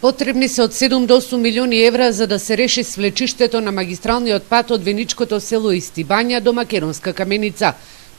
Потребни се од 7 до 8 милиони евра за да се реши свлечиштето на магистралниот пат од Веничкото село Истибања до Македонска Каменица.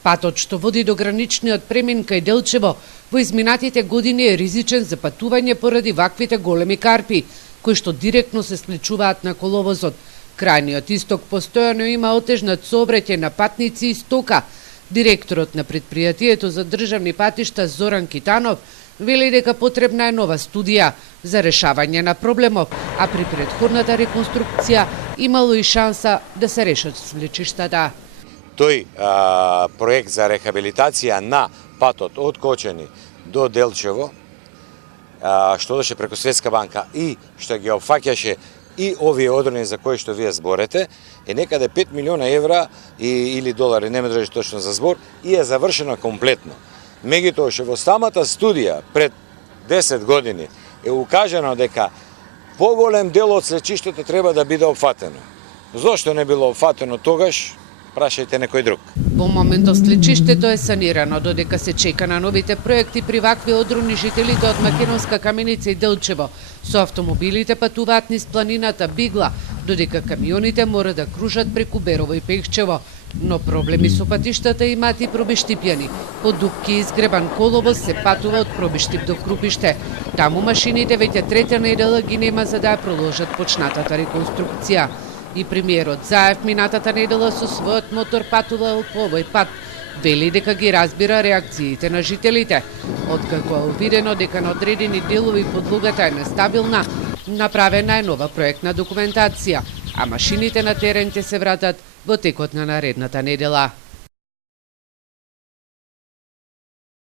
Патот што води до граничниот премин кај Делчево во изминатите години е ризичен за патување поради ваквите големи карпи, кои што директно се сплечуваат на коловозот. Крајниот исток постојано има отежнат сообраќај на патници и стока. Директорот на предпријатието за државни патишта Зоран Китанов вели дека потребна е нова студија за решавање на проблемов, а при претходната реконструкција имало и шанса да се решат свлечиштата. Тој проект за рехабилитација на патот од Кочани до Делчево, што одеше преку Светска банка и што ги опфаќаше и овие одрони за кои што вие зборете, е некаде 5 милиона евра или долари, не ме држи точно за збор, и е завршено комплетно. Меѓутоа што во самата студија пред 10 години е укажано дека поголем дел од свлечиштето треба да биде опфатено. Зошто не било опфатено тогаш? Прашајте некој друг. Во моментов свлечиштето е санирано, додека се чека на новите проекти при вакви одруни. Жителите од Македонска Каменица и Делчево со автомобилите патуваат низ планината Бигла, додека камионите мора да кружат преку Берово и Пехчево. Но проблеми со патиштата имаат и Пробиштипјани. По дупки изгребан коловоз се патува од Пробиштип до Крупиште. Таму машините веќе трета недела ги нема за да ја продолжат почнатата реконструкција. И премиерот Заев минатата недела со својот мотор патувал по овој пат. Вели дека ги разбира реакциите на жителите. Откако е увидено дека на одредени делови подлогата е нестабилна, направена е нова проектна документација, а машините на терен ќе се вратат во текот на наредната недела.